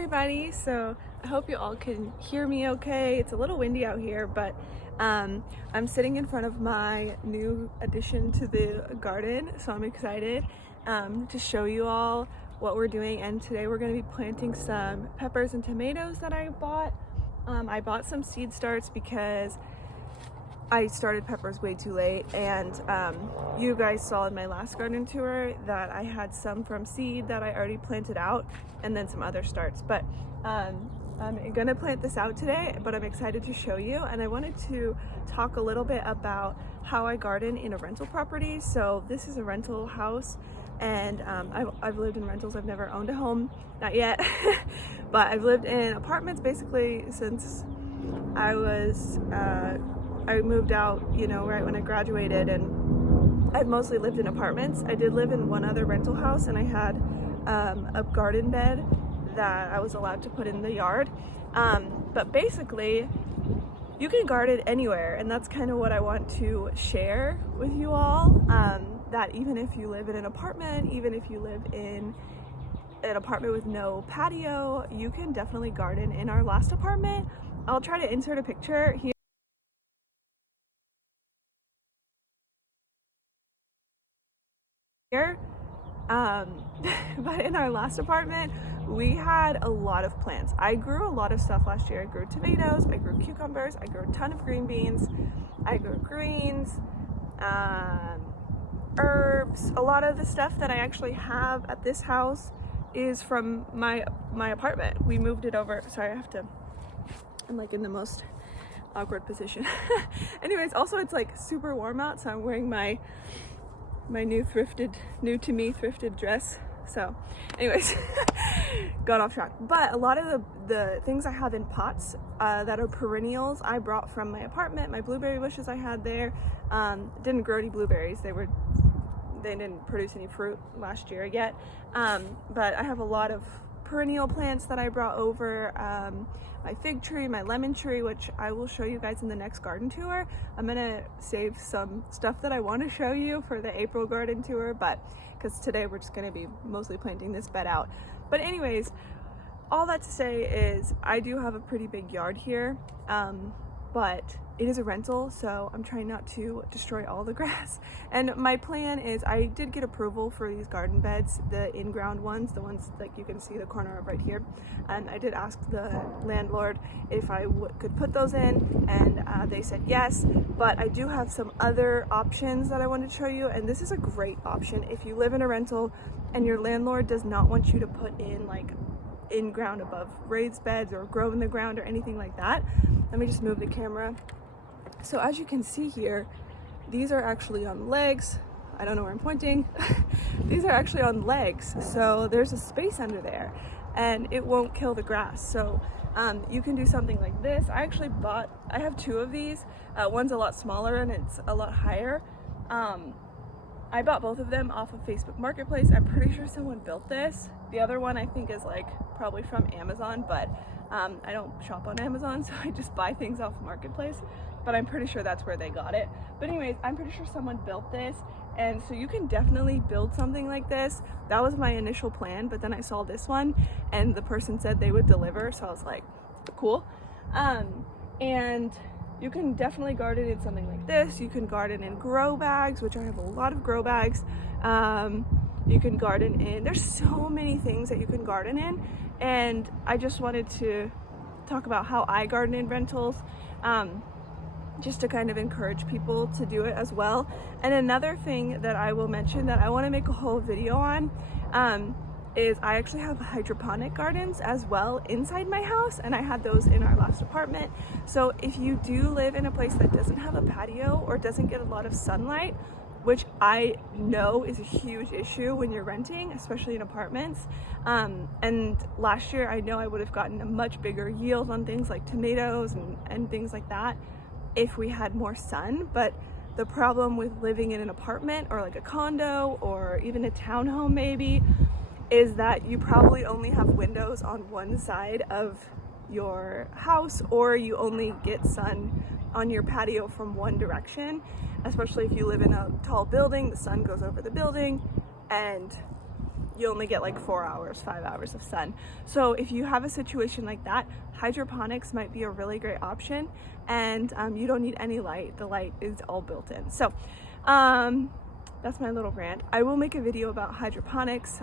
everybody. So I hope you all can hear me okay. It's a little windy out here, but I'm sitting in front of my new addition to the garden, so I'm excited to show you all what we're doing. And today we're going to be planting some peppers and tomatoes that I bought. I bought some seed starts because I started peppers way too late, and you guys saw in my last garden tour that I had some from seed that I already planted out and then some other starts. But I'm gonna plant this out today, but I'm excited to show you. And I wanted to talk a little bit about how I garden in a rental property. So this is a rental house, and I've lived in rentals. I've never owned a home, not yet, but I've lived in apartments basically since I moved out, right when I graduated, and I've mostly lived in apartments. I did live in one other rental house, and I had a garden bed that I was allowed to put in the yard. But basically, you can garden anywhere, and that's kind of what I want to share with you all. That even if you live in an apartment, even if you live in an apartment with no patio, you can definitely garden. In our last apartment, I'll try to insert a picture here. But in our last apartment, we had a lot of plants. I grew a lot of stuff last year. I grew tomatoes, I grew cucumbers, I grew a ton of green beans, I grew greens, herbs. A lot of the stuff that I actually have at this house is from my apartment. We moved it over. Sorry, I'm like in the most awkward position. Anyways, also it's like super warm out, so I'm wearing my new to me thrifted dress. So anyways, got off track. But a lot of the things I have in pots that are perennials, I brought from my apartment. My blueberry bushes I had there didn't grow any blueberries. They didn't produce any fruit last year yet. But I have a lot of perennial plants that I brought over. My fig tree, my lemon tree, which I will show you guys in the next garden tour. I'm gonna save some stuff that I want to show you for the April garden tour, but because today we're just gonna be mostly planting this bed out. But anyways, all that to say is I do have a pretty big yard here, but it is a rental, so I'm trying not to destroy all the grass. And my plan is, I did get approval for these garden beds, the in-ground ones, the ones like you can see the corner of right here. And I did ask the landlord if I could put those in, and they said yes. But I do have some other options that I wanted to show you, and this is a great option if you live in a rental and your landlord does not want you to put in like in-ground above raised beds or grow in the ground or anything like that. Let me just move the camera. So as you can see here, these are actually on legs. I don't know where I'm pointing. These are actually on legs, so there's a space under there and it won't kill the grass. So you can do something like this. I have two of these. One's a lot smaller and it's a lot higher. I bought both of them off of Facebook Marketplace. I'm pretty sure someone built this. The other one I think is like probably from Amazon, but I don't shop on Amazon, so I just buy things off Marketplace, but I'm pretty sure that's where they got it. But anyways, I'm pretty sure someone built this, and so you can definitely build something like this. That was my initial plan, but then I saw this one and the person said they would deliver, so I was like, cool. And you can definitely garden in something like this. You can garden in grow bags, which I have a lot of grow bags. You can garden in, there's so many things that you can garden in, and I just wanted to talk about how I garden in rentals, just to kind of encourage people to do it as well. And another thing that I will mention that I want to make a whole video on is I actually have hydroponic gardens as well inside my house, and I had those in our last apartment. So if you do live in a place that doesn't have a patio or doesn't get a lot of sunlight, which I know is a huge issue when you're renting, especially in apartments. And last year I know I would have gotten a much bigger yield on things like tomatoes and things like that if we had more sun. But the problem with living in an apartment or like a condo or even a townhome maybe is that you probably only have windows on one side of your house, or you only get sun on your patio from one direction. Especially if you live in a tall building, the sun goes over the building, and you only get like 4 hours, 5 hours of sun. So if you have a situation like that, hydroponics might be a really great option, and you don't need any light. The light is all built in. So that's my little rant. I will make a video about hydroponics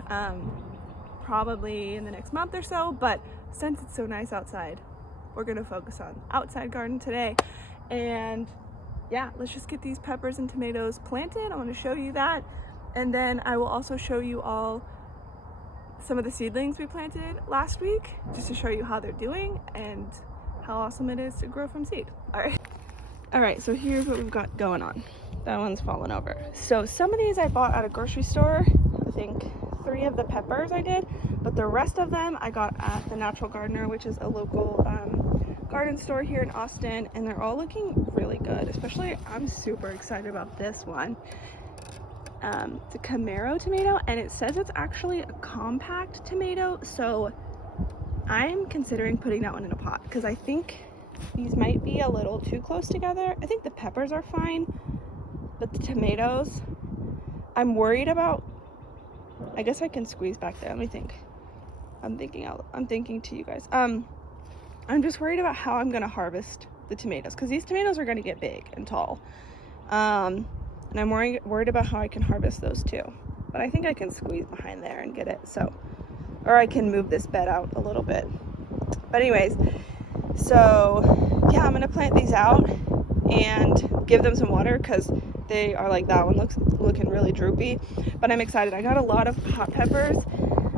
probably in the next month or so, but since it's so nice outside, we're gonna focus on outside garden today. And yeah, let's just get these peppers and tomatoes planted. I want to show you that, and then I will also show you all some of the seedlings we planted last week, just to show you how they're doing and how awesome it is to grow from seed. All right, so here's what we've got going on. That one's fallen over. So some of these I bought at a grocery store. I think 3 of the peppers I did, but the rest of them I got at the Natural Gardener, which is a local garden store here in Austin, and they're all looking really good. Especially, I'm super excited about this one. It's a Camaro tomato, and it says it's actually a compact tomato, so I'm considering putting that one in a pot because I think these might be a little too close together. I think the peppers are fine, but the tomatoes, I'm worried about. I guess I can squeeze back there. Let me think. I'm thinking to you guys. I'm just worried about how I'm gonna harvest the tomatoes, because these tomatoes are gonna get big and tall. And I'm worried about how I can harvest those too. But I think I can squeeze behind there and get it. So, or I can move this bed out a little bit. But anyways, so yeah, I'm gonna plant these out and give them some water because they are like, that one looking really droopy. But I'm excited. I got a lot of hot peppers.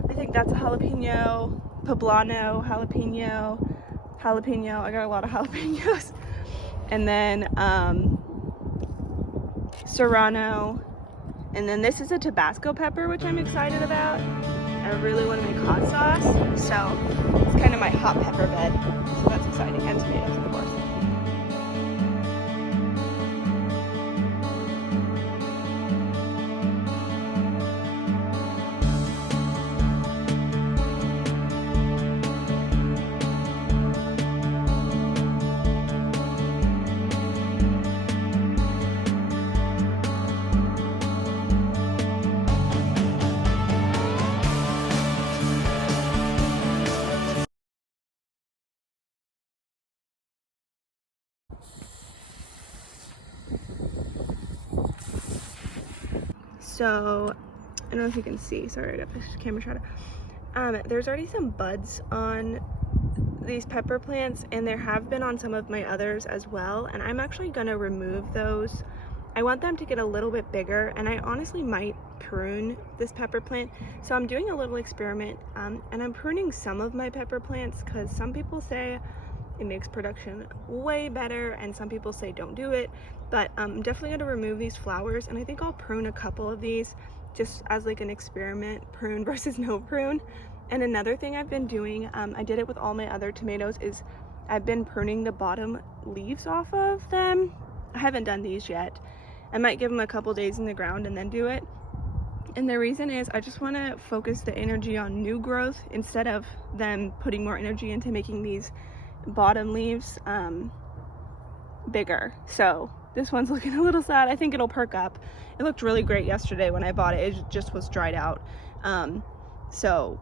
I think that's a jalapeno, poblano, jalapeno. I got a lot of jalapenos. And then serrano, and then this is a Tabasco pepper, which I'm excited about. I really want to make hot sauce, so it's kind of my hot pepper bed, so that's exciting. And tomatoes, of course. So, I don't know if you can see, sorry, I got the camera shot. There's already some buds on these pepper plants, and there have been on some of my others as well, and I'm actually gonna remove those. I want them to get a little bit bigger, and I honestly might prune this pepper plant. So I'm doing a little experiment, and I'm pruning some of my pepper plants because some people say it makes production way better, and some people say don't do it. But I'm definitely going to remove these flowers, and I think I'll prune a couple of these just as like an experiment, prune versus no prune. And another thing I've been doing, I did it with all my other tomatoes, is I've been pruning the bottom leaves off of them. I haven't done these yet. I might give them a couple days in the ground and then do it. And the reason is I just want to focus the energy on new growth instead of them putting more energy into making these bottom leaves bigger. So this one's looking a little sad. I think it'll perk up. It looked really great yesterday when I bought it. It just was dried out. So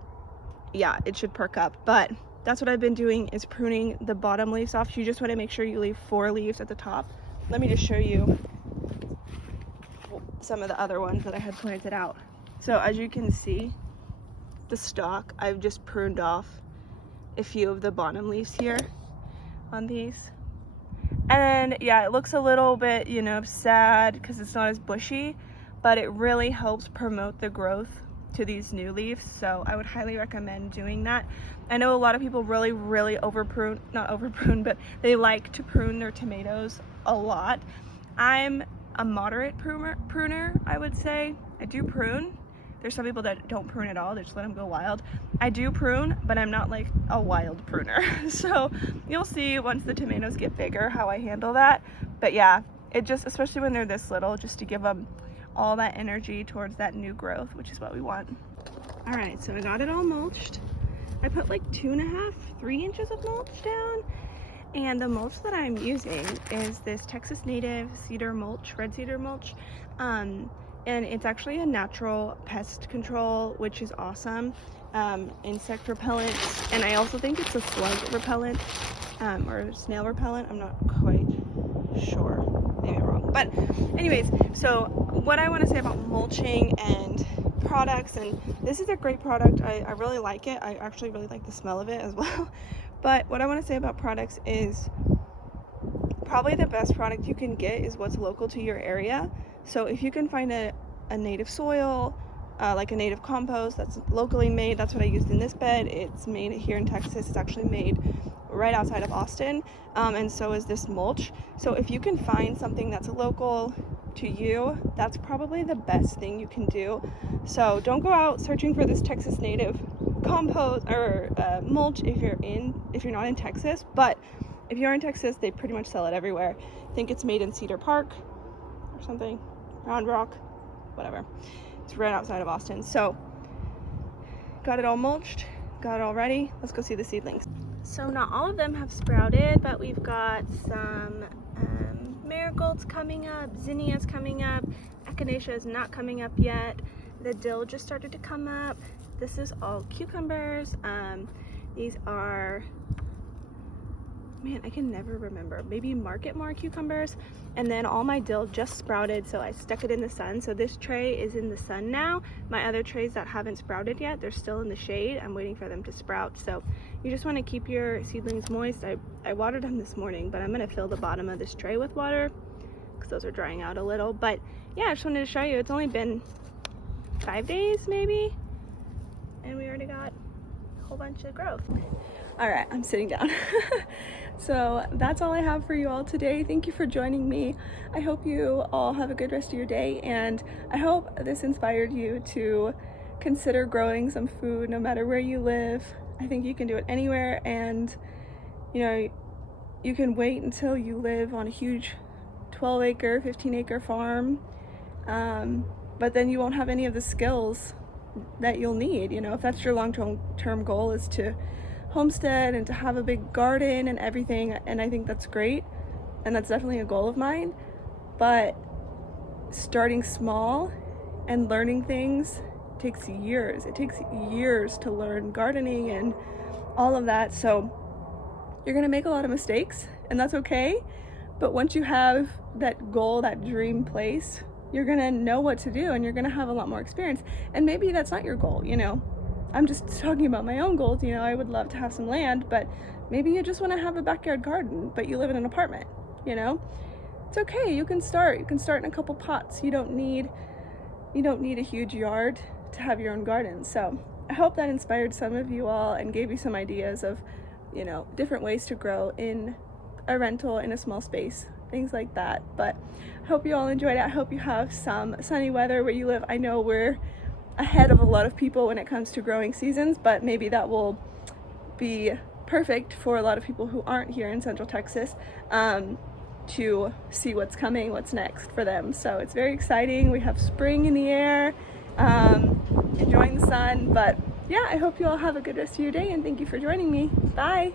yeah, it should perk up. But that's what I've been doing, is pruning the bottom leaves off. You just want to make sure you leave 4 leaves at the top. Let me just show you some of the other ones that I had planted out. So as you can see, the stalk, I've just pruned off a few of the bottom leaves here on these. And yeah, it looks a little bit, you know, sad because it's not as bushy, but it really helps promote the growth to these new leaves. So I would highly recommend doing that. I know a lot of people really not over prune, but they like to prune their tomatoes a lot. I'm a moderate pruner, I would say. I do prune. There's some people that don't prune at all, they just let them go wild. I do prune, but I'm not like a wild pruner. So you'll see once the tomatoes get bigger how I handle that. But yeah, it just, especially when they're this little, just to give them all that energy towards that new growth, which is what we want. All right, so I got it all mulched. I put like 2.5, 3 inches of mulch down. And the mulch that I'm using is this Texas Native cedar mulch, red cedar mulch. and it's actually a natural pest control, which is awesome. Insect repellent, and I also think it's a slug repellent, or snail repellent. I'm not quite sure, maybe I'm wrong, but anyways, so what I want to say about mulching and products, and this is a great product. I really like it. I actually really like the smell of it as well. But what I want to say about products is probably the best product you can get is what's local to your area. So if you can find a native soil, like a native compost that's locally made, that's what I used in this bed. It's made here in Texas. It's actually made right outside of Austin, and so is this mulch. So if you can find something that's local to you, that's probably the best thing you can do. So don't go out searching for this Texas native compost or mulch if you're not in Texas. But if you're in Texas, they pretty much sell it everywhere. I think it's made in Cedar Park or something, Round Rock, whatever. It's right outside of Austin. So got it all mulched, got it all ready. Let's go see the seedlings. So not all of them have sprouted, but we've got some marigolds coming up, zinnias coming up, echinacea is not coming up yet. The dill just started to come up. This is all cucumbers. These are, man, I can never remember, maybe Market More cucumbers. And then all my dill just sprouted, so I stuck it in the sun. So this tray is in the sun now. My other trays that haven't sprouted yet, they're still in the shade. I'm waiting for them to sprout. So you just want to keep your seedlings moist. I watered them this morning, but I'm going to fill the bottom of this tray with water because those are drying out a little. But yeah, I just wanted to show you. It's only been 5 days maybe, and we already got a whole bunch of growth. All right, I'm sitting down. So that's all I have for you all today. Thank you for joining me. I hope you all have a good rest of your day, and I hope this inspired you to consider growing some food no matter where you live. I think you can do it anywhere, and you know, you can wait until you live on a huge 12-acre, 15-acre farm, but then you won't have any of the skills that you'll need. You know, if that's your long-term goal, is to homestead and to have a big garden and everything, and I think that's great, and that's definitely a goal of mine. But starting small and learning things takes years. It takes years to learn gardening and all of that. So you're gonna make a lot of mistakes, and that's okay. But once you have that goal, that dream place, you're gonna know what to do, and you're gonna have a lot more experience. And maybe that's not your goal, you know. I'm just talking about my own goals. You know, I would love to have some land, but maybe you just want to have a backyard garden, but you live in an apartment, you know. It's okay. You can start in a couple pots. You don't need a huge yard to have your own garden. So I hope that inspired some of you all and gave you some ideas of, you know, different ways to grow in a rental, in a small space, things like that. But I hope you all enjoyed it. I hope you have some sunny weather where you live. I know we're ahead of a lot of people when it comes to growing seasons, but maybe that will be perfect for a lot of people who aren't here in Central Texas, to see what's coming, what's next for them. So it's very exciting. We have spring in the air, enjoying the sun. But yeah, I hope you all have a good rest of your day, and thank you for joining me. Bye.